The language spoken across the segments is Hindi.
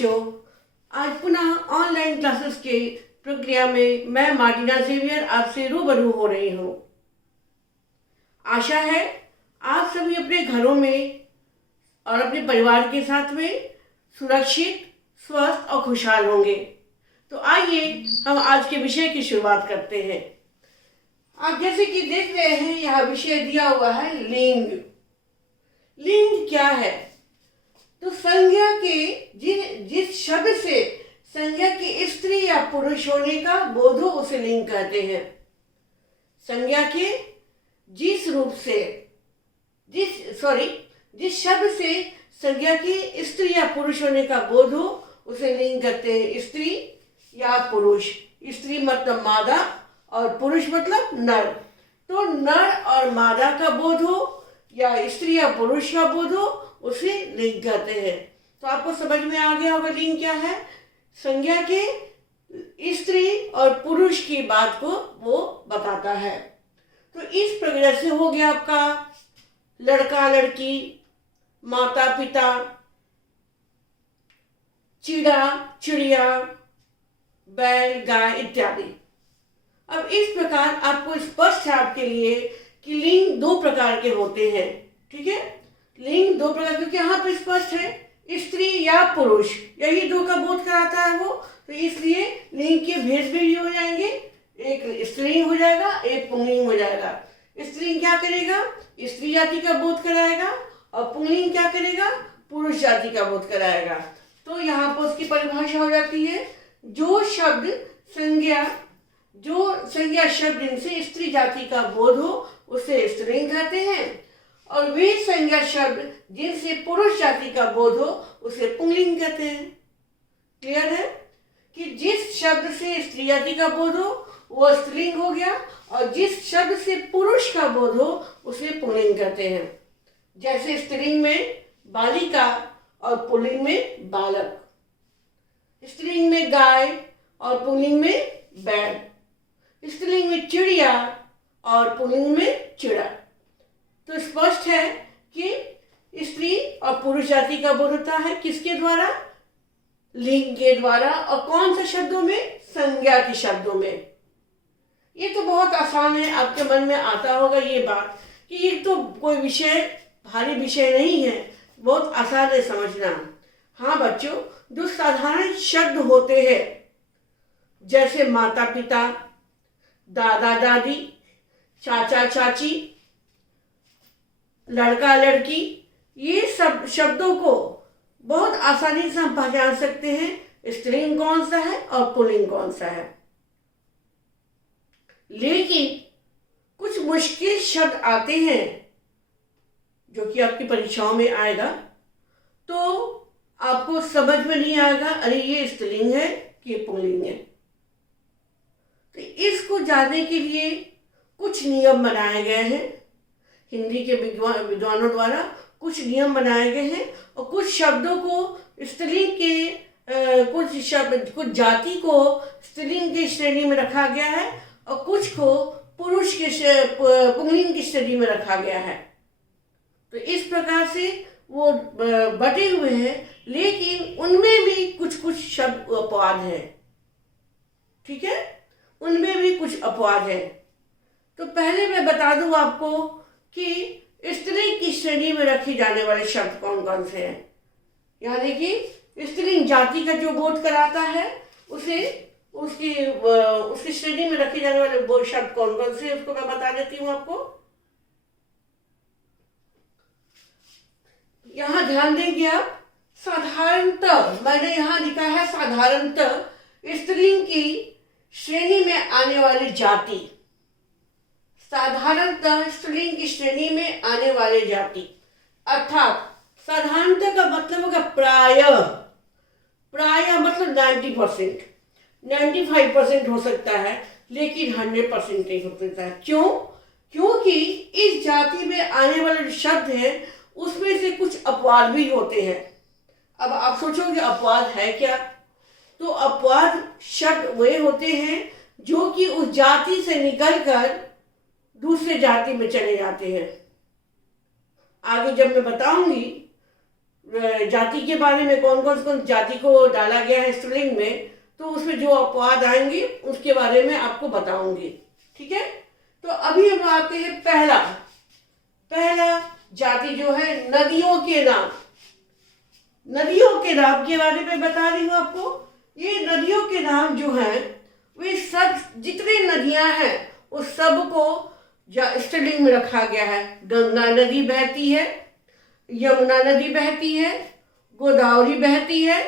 बच्चों, आज पुनः ऑनलाइन क्लासेस के प्रक्रिया में मैं मार्टिना जेवियर आपसे रूबरू हो रही हूँ। आशा है आप सभी अपने घरों में और अपने परिवार के साथ में सुरक्षित, स्वस्थ और खुशहाल होंगे। तो आइए हम आज के विषय की शुरुआत करते हैं। आप जैसे कि देख रहे हैं, यह विषय दिया हुआ है लिंग। लिंग क्या है? तो संज्ञा के जिस शब्द से संज्ञा की स्त्री या पुरुष होने का बोध हो उसे लिंग कहते हैं। संज्ञा के जिस रूप से जिस शब्द से संज्ञा की स्त्री या पुरुष होने का बोध हो उसे लिंग कहते हैं। स्त्री या पुरुष, स्त्री मतलब मादा और पुरुष मतलब नर। तो नर और मादा का बोध हो या स्त्री या पुरुष का बोध हो उसे लिंग कहते हैं। तो आपको समझ में आ गया होगा लिंग क्या है। संज्ञा के स्त्री और पुरुष की बात को वो बताता है। तो इस प्रक्रिया से हो गया आपका लड़का लड़की, माता पिता, चिड़ा चिड़िया, बैल गाय इत्यादि। अब इस प्रकार आपको स्पष्ट है आपके लिए कि लिंग दो प्रकार के होते हैं। ठीक है, लिंग दो प्रकार, क्योंकि यहाँ पर स्पष्ट है स्त्री या पुरुष, यही दो का बोध कराता है वो। तो इसलिए लिंग के भेद भी हो जाएंगे, एक स्त्रीलिंग हो जाएगा, एक पुंगलिंग हो जाएगा। स्त्रीलिंग क्या करेगा? स्त्री जाति का बोध कराएगा, और पुंगलिंग क्या करेगा? पुरुष जाति का बोध कराएगा। तो यहाँ पर उसकी परिभाषा हो जाती है, जो संज्ञा शब्द जिनसे स्त्री जाति का बोध हो उसे स्त्रीलिंग कहते हैं, और वे संज्ञा शब्द जिनसे पुरुष जाति का बोध हो उसे पुंगलिंग कहते हैं। क्लियर है कि जिस शब्द से स्त्री जाति का बोध हो वो स्त्रीलिंग हो गया, और जिस शब्द से पुरुष का बोध हो उसे पुंगलिंग कहते हैं। जैसे स्त्रीलिंग में बालिका और पुल्लिंग में बालक, स्त्रीलिंग में गाय और पुल्लिंग में बैल, स्त्रीलिंग में चिड़िया और पुल्लिंग में चिड़ा। तो स्पष्ट है कि स्त्री और पुरुष जाति का बोध होता है किसके द्वारा? लिंग के द्वारा। और कौन से शब्दों में? संज्ञा के शब्दों में। ये तो बहुत आसान है, आपके मन में आता होगा ये बात कि ये तो कोई विषय भारी विषय नहीं है, बहुत आसान है समझना। हाँ बच्चों, जो साधारण शब्द होते हैं जैसे माता पिता, दादा दादी, चाचा चाची, लड़का लड़की, ये सब शब्दों को बहुत आसानी से हम पहचान सकते हैं स्त्रीलिंग कौन सा है और पुल्लिंग कौन सा है। लेकिन कुछ मुश्किल शब्द आते हैं जो कि आपकी परीक्षाओं में आएगा, तो आपको समझ में नहीं आएगा अरे ये स्त्रीलिंग है कि पुल्लिंग है। तो इसको जानने के लिए कुछ नियम बनाए गए हैं, हिंदी के विद्वानों द्वारा कुछ नियम बनाए गए हैं, और कुछ शब्दों को स्त्रीलिंग के कुछ जाति को स्त्रीलिंग की श्रेणी में रखा गया है, और कुछ को पुरुष के पुंगलिंग की श्रेणी में रखा गया है। तो इस प्रकार से वो बटे हुए हैं, लेकिन उनमें भी कुछ कुछ शब्द अपवाद हैं। ठीक है, उनमें भी कुछ अपवाद है। तो पहले मैं बता दूं आपको कि स्त्रीलिंग की श्रेणी में रखे जाने वाले शब्द कौन कौन से हैं। यानी कि स्त्रीलिंग जाति का जो बोध कराता है उसे उसकी श्रेणी में रखे जाने वाले वो शब्द कौन कौन से, उसको मैं बता देती हूँ आपको। यहाँ ध्यान देंगे आप, साधारणतः मैंने यहाँ लिखा है साधारणतः स्त्रीलिंग की श्रेणी में आने वाली जाति, साधारणतः स्त्रीलिंग की श्रेणी में आने वाले जाति, अर्थात साधारणतः का मतलब होगा प्राय मतलब 90%, 95% हो सकता है, लेकिन 100% नहीं हो सकता है। क्यों? क्योंकि इस जाति में आने वाले जो शब्द हैं उसमें से कुछ अपवाद भी होते हैं। अब आप सोचोगे अपवाद है क्या? तो अपवाद शब्द वे होते हैं जो कि उस जाति से निकलकर दूसरे जाति में चले जाते हैं। आगे जब मैं बताऊंगी जाति के बारे में कौन कौन जाति को डाला गया है स्त्रीलिंग में, तो उसमें जो अपवाद आएंगे उसके बारे में आपको बताऊंगी। ठीक है, तो अभी हम आते हैं पहला जाति जो है नदियों के नाम। नदियों के नाम के बारे में बता रही हूँ आपको। ये नदियों के नाम जो हैं वे सब जितनी नदियां हैं उस सब को स्त्रीलिंग में रखा गया है। गंगा नदी बहती है, यमुना नदी बहती है, गोदावरी बहती है,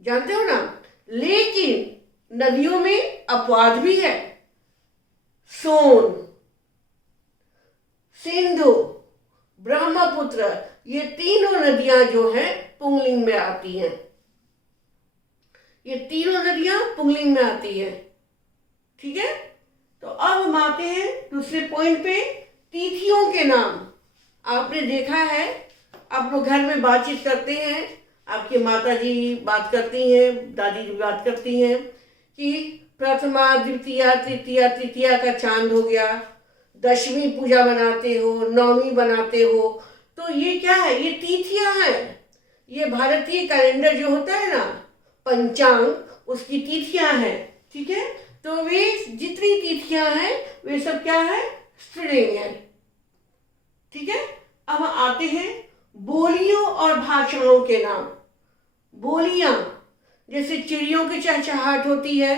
जानते हो ना। लेकिन नदियों में अपवाद भी है। सोन, सिंधु, ब्रह्मपुत्र, ये तीनों नदियां जो हैं पुंगलिंग में आती हैं। ये तीनों नदियां पुंगलिंग में आती है। ठीक है, तो अब हम आते हैं दूसरे पॉइंट पे, तिथियों के नाम। आपने देखा है, आप लोग घर में बातचीत करते हैं, आपकी माता जी बात करती हैं, दादी जी बात करती हैं कि प्रथमा, द्वितीया, तृतीया का चांद हो गया, दशमी पूजा बनाते हो, नवमी बनाते हो। तो ये क्या है? ये तिथियां हैं। ये भारतीय कैलेंडर जो होता है ना, पंचांग, उसकी तिथियां हैं। ठीक है, तो वे जितनी तिथियां हैं वे सब क्या है? स्त्रीलिंग है। ठीक है, अब आते हैं बोलियों और भाषाओं के नाम। बोलियां, जैसे चिड़ियों की चहचहाहट होती है,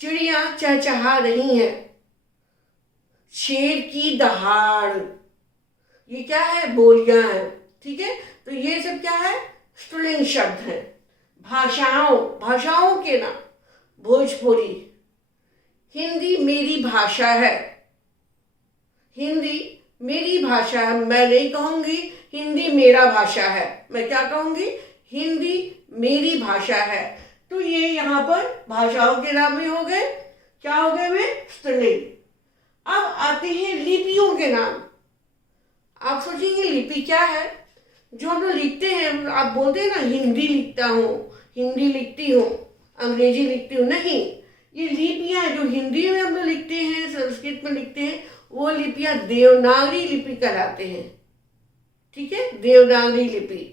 चिड़िया चहचहा रही है। शेर की दहाड़, ये क्या है? बोलियां हैं। ठीक है, तो ये सब क्या है? स्त्रीलिंग शब्द है। भाषाओं के नाम, भोजपुरी, हिंदी मेरी भाषा है। हिंदी मेरी भाषा है, मैं नहीं कहूंगी हिंदी मेरा भाषा है, मैं क्या कहूंगी? हिंदी मेरी भाषा है। तो ये यहाँ पर भाषाओं के नाम भी हो गए, क्या हो गए वे? स्त्रीलिंग। अब आते हैं लिपियों के नाम। आप सोचेंगे लिपि क्या है? जो हम लोग लिखते हैं, आप बोलते हैं ना हिंदी लिखता हूँ, हिंदी लिखती हूँ, अंग्रेजी लिखती हूँ। नहीं, ये लिपियां जो हिंदी में हम लोग लिखते हैं, संस्कृत में लिखते हैं, वो लिपियां देवनागरी लिपि कहलाते हैं। ठीक है, देवनागरी लिपि,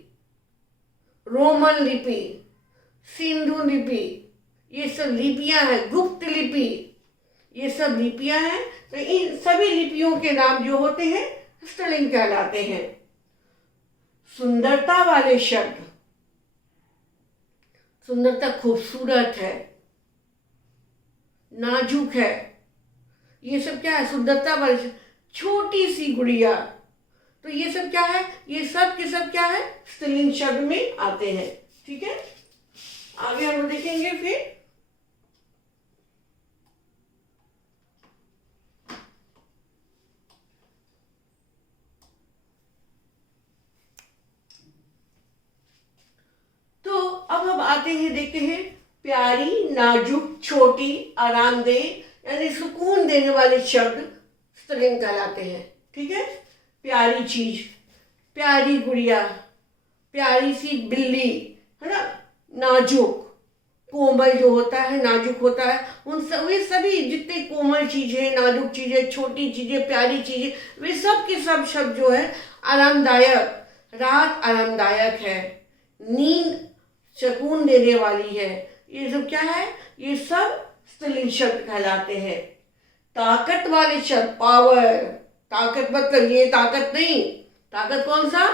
रोमन लिपि, सिंधु लिपि, ये सब लिपियां हैं। गुप्त लिपि, ये सब लिपियां हैं। तो इन सभी लिपियों के नाम जो होते हैं स्त्रीलिंग कहलाते हैं। सुंदरता वाले शब्द, सुंदरता खूबसूरत है, नाजुक है, ये सब क्या है? सुंदरता वाले शब्द। छोटी सी गुड़िया, तो ये सब क्या है? ये सब के सब क्या है? स्त्रीलिंग शब्द में आते हैं। ठीक है, आगे हम देखेंगे फिर। तो अब हम आते हैं, देखते हैं प्यारी, नाजुक, छोटी, आरामदेह यानी सुकून देने वाले शब्द स्त्रीलिंग कहलाते हैं। ठीक है, प्यारी चीज, प्यारी गुड़िया, प्यारी सी बिल्ली, है ना, नाजुक, कोमल जो होता है, नाजुक होता है। उन सभी जितने कोमल चीजें, नाजुक चीजें, छोटी चीजें, प्यारी चीजें, वे सब के सब शब्द जो है आरामदायक, रात आरामदायक है, नींद सुकून देने वाली है, ये सब क्या है? ये सब स्त्रीलिंग शब्द कहलाते हैं। ताकत वाले शब्द, पावर, ताकत मतलब ये ताकत नहीं, ताकत कौन सा?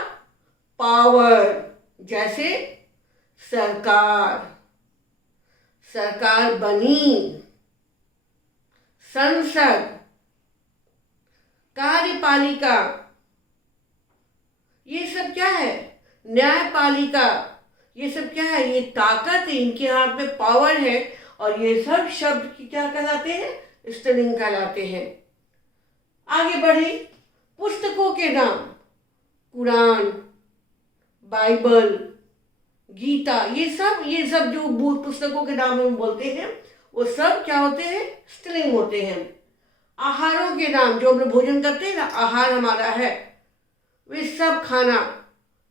पावर, जैसे सरकार, सरकार बनी, संसद, कार्यपालिका, ये सब क्या है? न्यायपालिका, ये सब क्या है? ये ताकत है, इनके हाथ में पावर है। और ये सब शब्द की क्या कहलाते हैं? स्त्रीलिंग कहलाते हैं। आगे बढ़े, पुस्तकों के नाम। कुरान, बाइबल, गीता, ये सब जो पुस्तकों के नाम हम बोलते हैं वो सब क्या होते हैं? स्त्रीलिंग होते हैं। आहारों के नाम, जो हम लोग भोजन करते हैं ना, आहार हमारा है, वे सब खाना,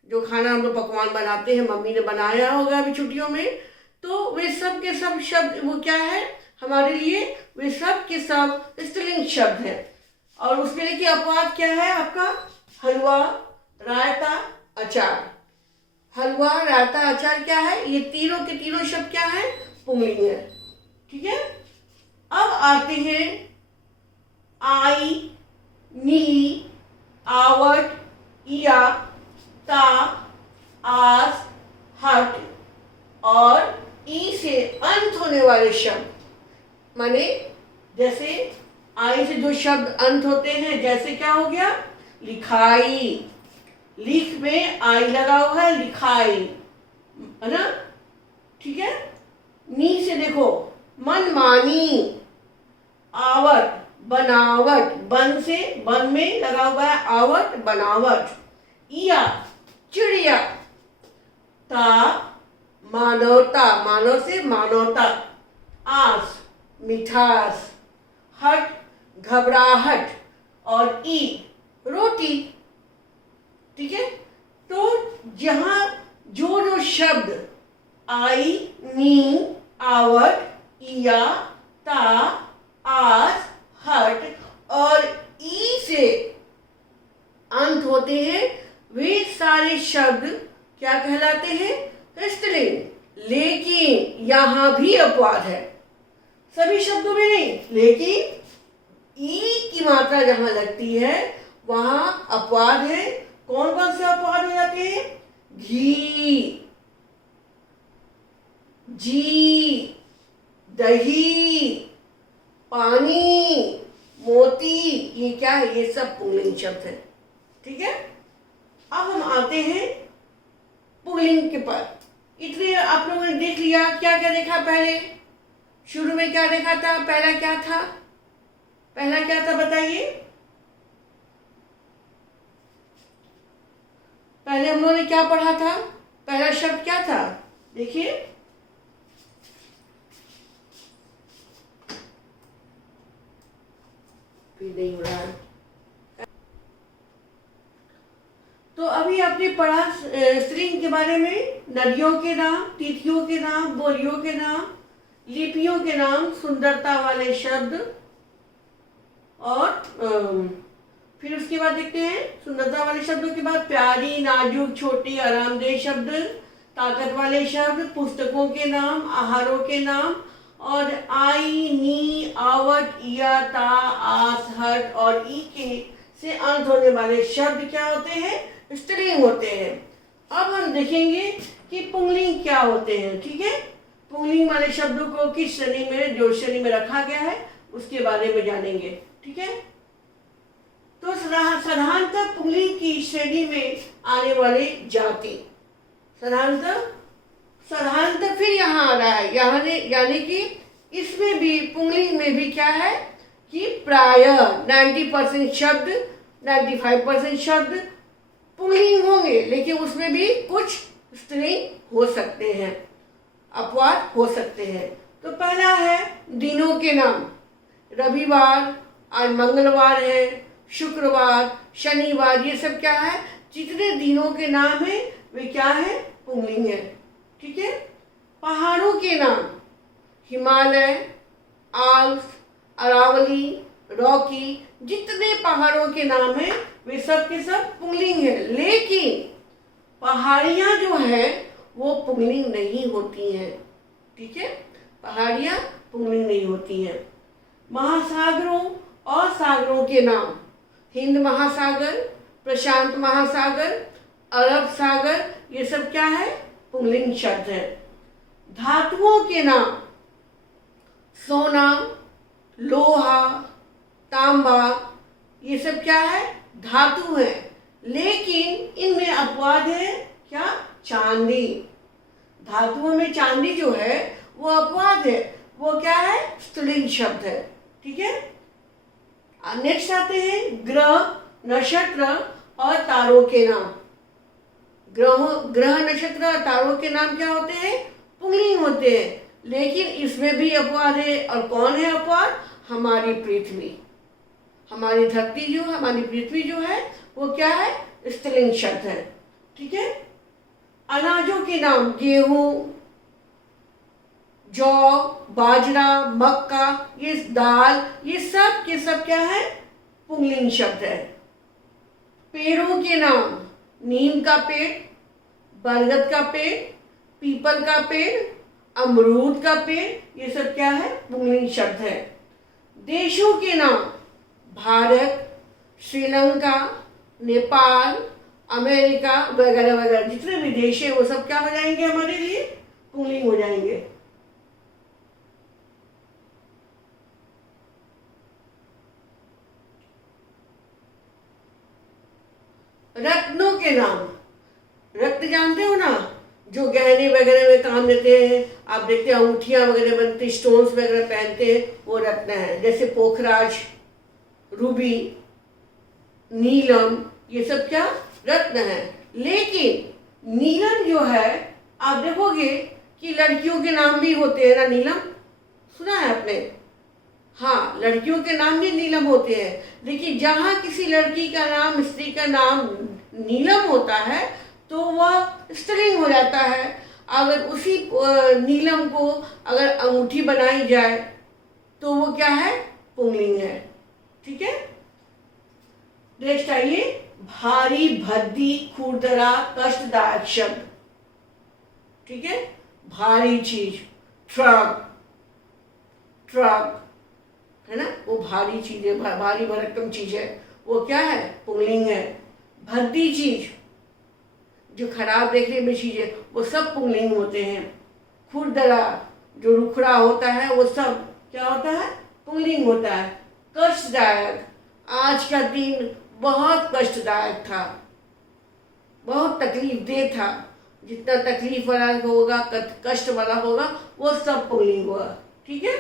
जो खाना हम लोग पकवान बनाते हैं, मम्मी ने बनाया होगा अभी छुट्टियों में, तो वे सब के सब शब्द वो क्या है हमारे लिए? वे सब के सब स्त्रीलिंग शब्द है। और उसमें देखिए अपवाद क्या है आपका? हलवा, रायता, अचार, हलवा, रायता, अचार क्या है? ये तीनों के तीनों शब्द क्या है? पुंगलिंग है। ठीक है। अब आते हैं आई, नी, आवट, इया, ता, आस, हट और ई से अंत होने वाले शब्द। माने जैसे आई से जो शब्द अंत होते हैं, जैसे क्या हो गया? लिखाई, लिख में आई लगा हुआ है, लिखाई, है ना? ठीक है। नी से देखो, मनमानी, आवट, बनावट, बन से बन में लगा हुआ है आवट, बनावट, इया, चिड़िया, ता, मानवता, मानव से मानवता, आस, मिठास, हट, घबराहट और ई, रोटी। ठीक है। तो जहां जो जो शब्द आई, नी, आवट, इया, ता, आस, हट और ई से अंत होते हैं, वे सारे शब्द क्या कहलाते हैं? स्त्रीलिंग। लेकिन यहां भी अपवाद है, सभी शब्दों में नहीं, लेकिन ई की मात्रा जहां लगती है वहां अपवाद है। कौन कौन से अपवाद हो जाते हैं? घी, जी, दही, पानी, मोती, ये क्या है? ये सब पुंगलिंग शब्द है। ठीक है। अब हम आते हैं पुंगलिंग के पर। इतने आप लोगों ने देख लिया। क्या क्या देखा? पहले शुरू में क्या देखा था? पहला क्या था? पहला क्या था बताइए? पहले हम लोगों ने क्या पढ़ा था? पहला शब्द क्या था? देखिए, फिर नहीं हो रहा है। तो अभी आपने पढ़ा स्त्रीलिंग के बारे में, नदियों के नाम, तिथियों के नाम, बोलियों के नाम, लिपियों के नाम, सुंदरता वाले शब्द और फिर उसके बाद देखते हैं सुंदरता वाले शब्दों के बाद प्यारी, नाजुक, छोटी, आरामदेह शब्द, ताकत वाले शब्द, पुस्तकों के नाम, आहारों के नाम और आई, नी, आवट, इया, ता, आस, हट और ई के से अंत होने वाले शब्द क्या होते हैं? स्त्रीलिंग होते हैं। अब हम देखेंगे कि पुंगलिंग क्या होते हैं। ठीक है। पुंगलिंग वाले शब्दों को किस श्रेणी में, जो श्रेणी में रखा गया है उसके बारे में जानेंगे। ठीक है। तो साधारणतः पुंगलिंग की श्रेणी में आने वाली जाति, साधारणतः फिर यहाँ आ रहा है, यानी कि इसमें भी पुंगलिंग में भी क्या है कि प्रायः 90% शब्द, 95% शब्द पुंगलिंग होंगे, लेकिन उसमें भी कुछ स्त्रीलिंग हो सकते हैं, अपवाद हो सकते हैं। तो पहला है दिनों के नाम। रविवार, आज मंगलवार है, शुक्रवार, शनिवार, ये सब क्या है? जितने दिनों के नाम है वे क्या है? पुंगलिंग है। ठीक है। पहाड़ों के नाम, हिमालय, आल्प्स, अरावली, रॉकी, जितने पहाड़ों के नाम है वे सब के सब पुंगलिंग है। लेकिन पहाड़ियाँ जो है वो पुंगलिंग नहीं होती हैं। ठीक है। पहाड़ियाँ पुंगलिंग नहीं होती हैं। महासागरों और सागरों के नाम, हिंद महासागर, प्रशांत महासागर, अरब सागर, ये सब क्या है? पुंगलिंग शब्द है। धातुओं के नाम, सोना, लोहा, तांबा, ये सब क्या है? धातु है। लेकिन इनमें अपवाद है क्या? चांदी। धातुओं में चांदी जो है वो अपवाद है, वो क्या है? स्त्रीलिंग शब्द है। ठीक है। नेक्स्ट आते हैं ग्रह, नक्षत्र और तारों के नाम। ग्रह, नक्षत्र और तारों के नाम क्या होते हैं? पुंगलिंग होते हैं। लेकिन इसमें भी अपवाद है। और कौन है अपवाद? हमारी पृथ्वी, हमारी धरती जो, हमारी पृथ्वी जो है वो क्या है? स्त्रीलिंग शब्द है। ठीक है। अनाजों के नाम, गेहूं, जौ, बाजरा, मक्का, ये दाल, ये सब के सब क्या है? पुंगलिंग शब्द है। पेड़ों के नाम, नीम का पेड़, बरगद का पेड़, पीपल का पेड़, अमरूद का पेड़, ये सब क्या है? पुंगलिंग शब्द है। देशों के नाम भारत, श्रीलंका, नेपाल, अमेरिका वगैरह वगैरह जितने भी देश है वो सब क्या हो जाएंगे हमारे लिए? पुंगलिंग हो जाएंगे। रत्नों के नाम, रत्न जानते हो ना, जो गहने वगैरह में काम देते हैं, आप देखते हैं अंगूठियां वगैरह बनती, स्टोन्स वगैरह पहनते हैं, वो रत्न है। जैसे पोखराज, रूबी, नीलम, ये सब क्या? रत्न है। लेकिन नीलम जो है, आप देखोगे कि लड़कियों के नाम भी होते हैं ना, नीलम सुना है आपने? हाँ, लड़कियों के नाम भी नीलम होते हैं। लेकिन जहाँ किसी लड़की का नाम, स्त्री का नाम नीलम होता है तो वह स्त्रीलिंग हो जाता है। अगर उसी नीलम को अगर अंगूठी बनाई जाए तो वो क्या है? पुंगलिंग है। ठीक है। नेक्स्ट आइए, भारी, भद्दी, खुरदरा, कष्टदायक शब्द। ठीक है। भारी चीज, ट्रक, ट्रक है ना, वो भारी चीज है, भारी भरकम चीज है, वो क्या है? पुंगलिंग है। भद्दी चीज, जो खराब देखने में चीज है, वो सब पुंगलिंग होते हैं। खुरदरा, जो रुखड़ा होता है, वो सब क्या होता है? पुंगलिंग होता है। कष्टदायक, आज का दिन बहुत कष्टदायक था, बहुत तकलीफ दे था। जितना तकलीफ वाला होगा, कष्ट वाला होगा, वो सब पुंगलिंग होगा। ठीक है।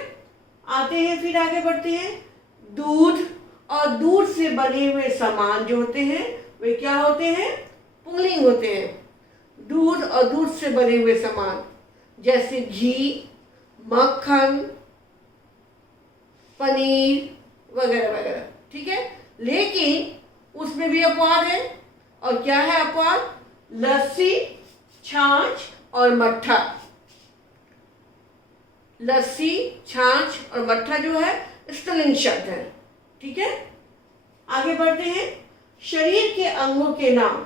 आते हैं, फिर आगे बढ़ते हैं। दूध और दूध से बने हुए सामान जो होते हैं वे क्या होते हैं? पुंगलिंग होते हैं। दूध और दूध से बने हुए सामान जैसे घी, मक्खन, पनीर वगैरह वगैरह। ठीक है। लेकिन उसमें भी अपवाद है। और क्या है अपवाद? लस्सी, छाछ और मट्ठा। लस्सी, छाछ और मट्ठा जो है स्त्रीलिंग शब्द है। ठीक है। आगे बढ़ते हैं। शरीर के अंगों के नाम।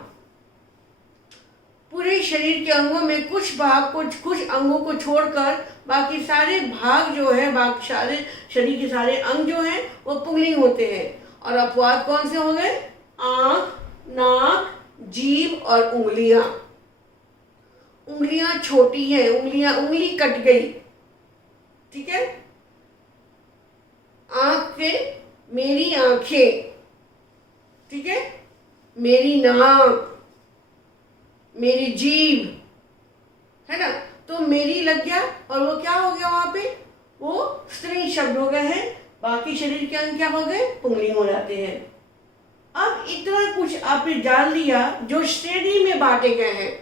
पूरे शरीर के अंगों में कुछ भाग, कुछ अंगों को छोड़कर बाकी सारे भाग जो है, बाकी सारे शरीर के सारे अंग जो हैं वो पुंगलिंग होते हैं। और अपवाद कौन से हो गए? आंख, नाक, जीभ और उंगलियां। उंगलियां छोटी हैं, उंगली कट गई। ठीक है। आंख के मेरी आंखें। ठीक है। मेरी नाक, मेरी जीभ है ना, तो मेरी लग गया और वो क्या हो गया? वहां पे वो स्त्रीलिंग शब्द हो गए हैं। बाकी शरीर के अंग क्या हो गए? पुंगलिंग हो जाते हैं। अब इतना कुछ आपने जान लिया जो श्रेणी में बांटे गए हैं।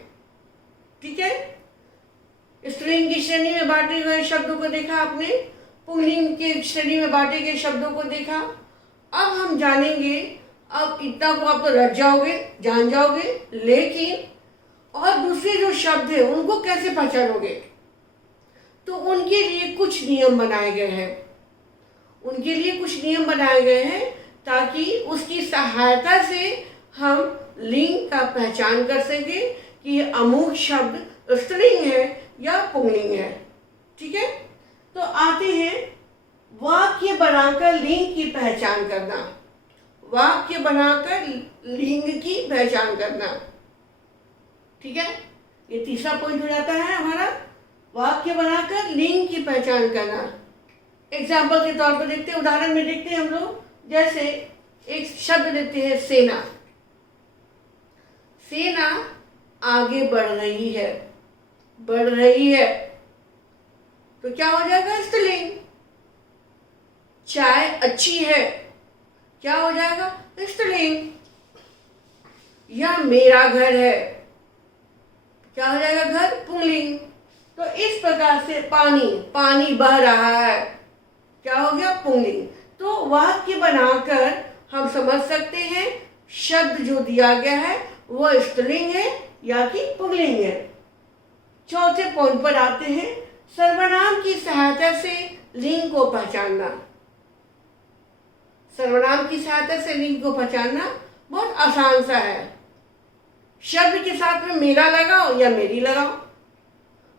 ठीक है। स्त्रीलिंग की श्रेणी में बांटे गए शब्दों को देखा आपने, पुंगलिंग के श्रेणी में बांटे गए शब्दों को देखा। अब हम जानेंगे, अब इतना को आप तो रट जाओगे, जान जाओगे, लेकिन और दूसरे जो शब्द हैं उनको कैसे पहचानोगे? तो उनके लिए कुछ नियम बनाए गए हैं। उनके लिए कुछ नियम बनाए गए हैं ताकि उसकी सहायता से हम लिंग का पहचान कर सके कि ये अमुक शब्द स्त्रीलिंग है या पुंगलिंग है। ठीक है। तो आते हैं वाक्य बनाकर लिंग की पहचान करना। वाक्य बनाकर लिंग की पहचान करना। ठीक है। ये तीसरा पॉइंट हो जाता है हमारा, वाक्य बनाकर लिंग की पहचान करना। एग्जाम्पल के तौर पर देखते हैं, उदाहरण में देखते हैं हम लोग। जैसे एक शब्द लेते हैं सेना। सेना आगे बढ़ रही है, बढ़ रही है, तो क्या हो जाएगा? स्त्रीलिंग। चाय अच्छी है, क्या हो जाएगा? स्त्रीलिंग। यह मेरा घर है, क्या हो जाएगा? घर, पुंगलिंग। तो इस प्रकार से पानी बह रहा है, क्या हो गया? पुंगलिंग। तो वाक्य बनाकर हम समझ सकते हैं शब्द जो दिया गया है वह स्त्रीलिंग है या कि पुंगलिंग है। चौथे पॉइंट पर आते हैं, सर्वनाम की सहायता से लिंग को पहचानना। सर्वनाम की सहायता से लिंग को पहचानना बहुत आसान सा है। शब्द के साथ में मेरा लगाओ या मेरी लगाओ।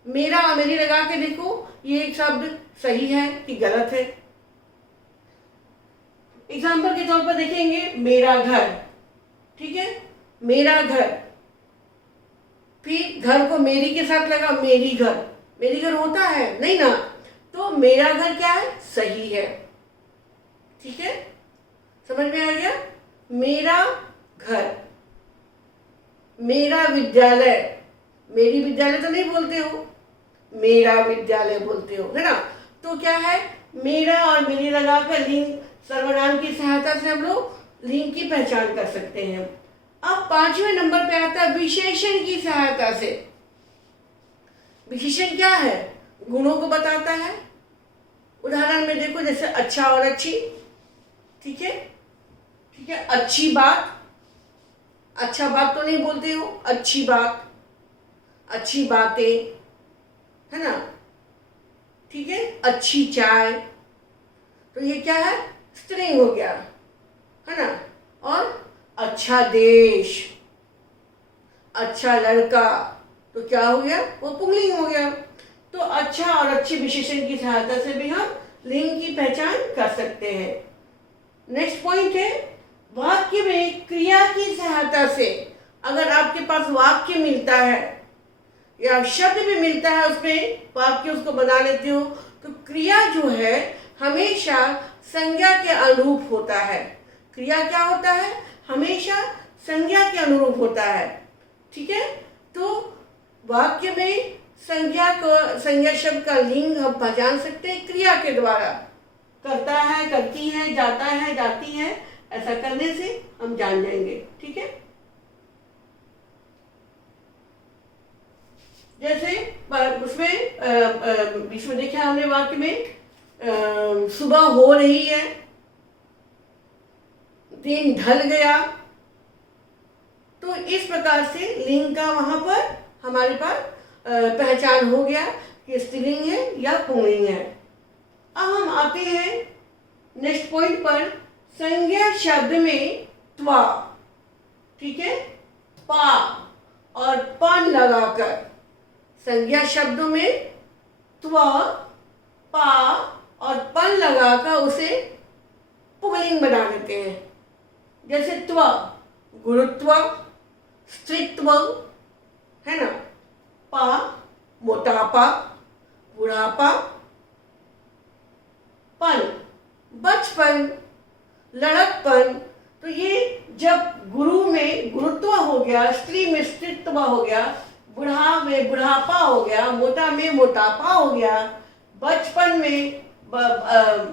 मेरा और मेरी लगा के देखो ये एक शब्द सही है कि गलत है। एग्जाम्पल के तौर पर देखेंगे मेरा घर, ठीक है, मेरा घर। फिर घर को मेरी के साथ लगा, मेरी घर। मेरी घर होता है नहीं ना, तो मेरा घर क्या है, सही है, ठीक है, समझ में आ गया। मेरा घर, मेरा विद्यालय, मेरी विद्यालय तो नहीं बोलते हो, मेरा विद्यालय बोलते हो, है ना। तो क्या है, मेरा और मेरी लगाकर लिंग सर्वनाम की सहायता से हम लोग लिंग की पहचान कर सकते हैं। अब 5वें नंबर पे आता है विशेषण की सहायता से। विशेषण क्या है, गुणों को बताता है। उदाहरण में देखो, जैसे अच्छा और अच्छी, ठीक है, ठीक है, अच्छी बात, अच्छा बात तो नहीं बोलते हो, अच्छी बात, अच्छी बातें, है ना, ठीक है, अच्छी चाय। तो ये क्या है, स्त्रीलिंग हो गया, है ना। और अच्छा देश, अच्छा लड़का, तो क्या हो गया, वो पुल्लिंग हो गया। तो अच्छा और अच्छी विशेषण की सहायता से भी हम लिंग की पहचान कर सकते हैं। नेक्स्ट पॉइंट है, वाक्य में क्रिया की सहायता से। अगर आपके पास वाक्य मिलता है या शब्द भी मिलता है, उसमें वाक्य उसको बना लेते हो, तो क्रिया जो है हमेशा संज्ञा के अनुरूप होता है। क्रिया क्या होता है, हमेशा संज्ञा के अनुरूप होता है, ठीक है। तो वाक्य में संज्ञा को, संज्ञा शब्द का लिंग हम पहचान सकते हैं क्रिया के द्वारा। करता है, करती है, जाता है, जाती है, ऐसा करने से हम जान जाएंगे, ठीक है। जैसे उसमें बीच में देखा हमने वाक्य में सुबह हो रही है, दिन ढल गया। तो इस प्रकार से लिंग का वहां पर हमारे पास पहचान हो गया कि स्त्रीलिंग है या पुल्लिंग है। अब हम आते हैं नेक्स्ट पॉइंट पर, संज्ञा शब्द में त्वा, ठीक है, पा और पन लगाकर। संज्ञा शब्दों में त्वा, पा और पन लगाकर उसे पुल्लिंग बना देते हैं। जैसे त्वा, गुरुत्व, स्त्रीत्व, है ना। पा, मोटापा, बुढ़ापा। पन, बचपन, लड़कपन। तो ये जब गुरु में गुरुत्व हो गया, स्त्री में स्त्रीत्व हो गया, बुढ़ा में बुढ़ापा हो गया, मोटा में मोटापा हो गया, बचपन में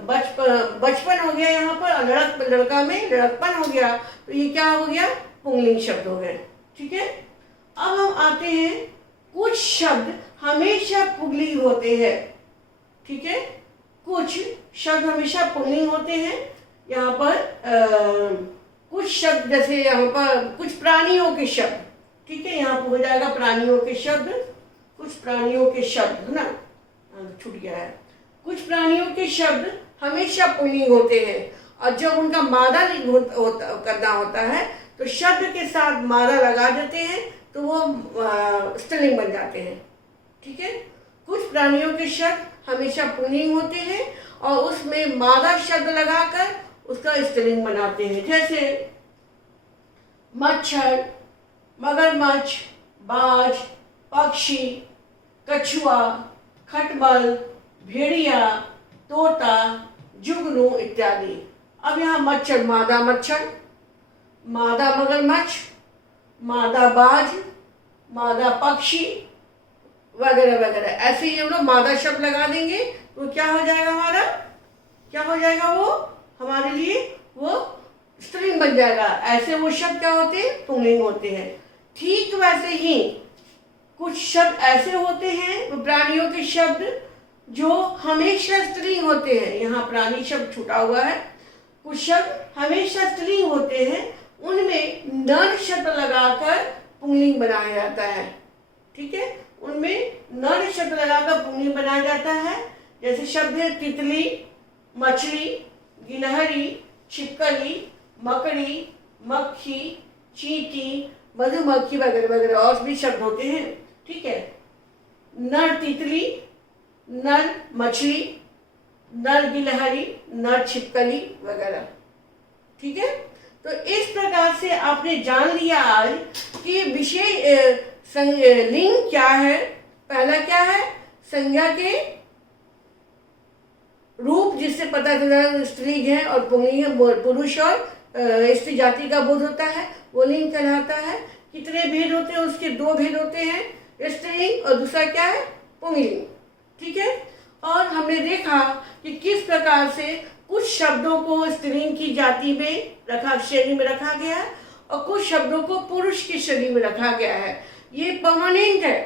बचपन हो गया यहाँ पर, लड़का में लड़कपन हो गया। तो ये क्या हो गया, पुल्लिंग शब्द हो गए, ठीक है। अब हम आते हैं, कुछ शब्द हमेशा पुल्लिंग होते हैं, ठीक है। कुछ शब्द हमेशा पुल्लिंग होते हैं। यहाँ पर कुछ शब्द, जैसे यहाँ पर कुछ प्राणियों के शब्द, ठीक है, यहाँ पर हो जाएगा प्राणियों के शब्द, कुछ प्राणियों के शब्द, है ना, छूट गया है। कुछ प्राणियों के शब्द हमेशा पुल्लिंग होते हैं, और जब उनका मादा करना होता है तो शब्द के साथ मादा लगा देते हैं, तो वो स्त्रीलिंग बन जाते हैं, ठीक है। कुछ प्राणियों के शब्द हमेशा पुल्लिंग होते हैं और उसमें मादा शब्द लगाकर उसका स्त्रीलिंग बनाते हैं। जैसे मच्छर, मगरमच्छ, बाज, पक्षी, कछुआ, खटमल, भेड़िया, तोता, जुगनू इत्यादि। अब यहाँ मच्छर, मादा मच्छर, मादा मगरमच्छ, मादा बाज, मादा पक्षी वगैरह वगैरह। ऐसे ही हम लोग मादा शब्द लगा देंगे तो क्या हो जाएगा हमारा, क्या हो जाएगा, वो हमारे लिए वो स्त्रीलिंग बन जाएगा। ऐसे वो शब्द क्या होते हैं, पुल्लिंग होते हैं। ठीक वैसे ही कुछ शब्द ऐसे होते हैं, प्राणियों के शब्द जो हमेशा स्त्रीलिंग होते हैं। यहाँ प्राणी शब्द छूटा हुआ है। कुछ शब्द हमेशा स्त्रीलिंग होते हैं, उनमें नर शब्द लगाकर पुल्लिंग बनाया जाता है, ठीक है। उनमें नर शब्द लगाकर पुल्लिंग बनाया जाता है। जैसे शब्द है तितली, मछली, गिलहरी, छिपकली, मकड़ी, मक्खी, चींटी, मधुमक्खी वगैरह वगैरह और भी शब्द होते हैं, ठीक है। नर तितली, नर मछली, नर गिलहरी, नर छिपकली वगैरह, ठीक है। तो इस प्रकार से आपने जान लिया आज कि विषय लिंग क्या है। पहला क्या है, संज्ञा के रूप जिससे पता चला स्त्री है और पुल्लिंग पुरुष और स्त्री जाति का बोध होता है, वो लिंग कहलाता है। कितने भेद होते हैं, उसके दो भेद होते हैं, स्त्रीलिंग और दूसरा क्या है, पुंगलिंग, ठीक है। और हमने देखा कि किस प्रकार से कुछ शब्दों को स्त्रीलिंग की जाति में श्रेणी में रखा गया है और कुछ शब्दों को पुरुष की श्रेणी में रखा गया है। ये परमानेंट है,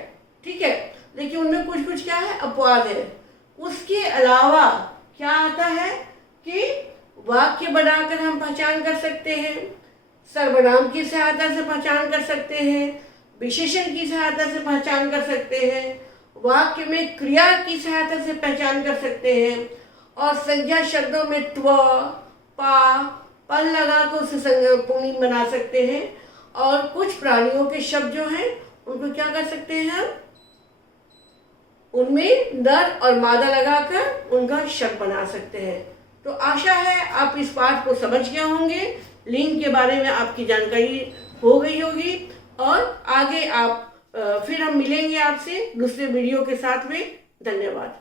ठीक है, लेकिन उनमें कुछ कुछ क्या है, अपवाद है। उसके अलावा क्या आता है कि वाक्य बनाकर हम पहचान कर सकते हैं, सर्वनाम की सहायता से पहचान कर सकते हैं, विशेषण की सहायता से पहचान कर सकते हैं, वाक्य में क्रिया की सहायता से पहचान कर सकते हैं, और संज्ञा शब्दों में त्व, पा, पल लगाकर उसे पुंगलिंग बना सकते हैं। और कुछ प्राणियों के शब्द जो हैं उनको क्या कर सकते हैं हम, उनमें नर और मादा लगाकर उनका शब्द बना सकते हैं। तो आशा है आप इस पाठ को समझ गए होंगे, लिंग के बारे में आपकी जानकारी हो गई होगी, और आगे आप फिर हम मिलेंगे आपसे दूसरे वीडियो के साथ में। धन्यवाद।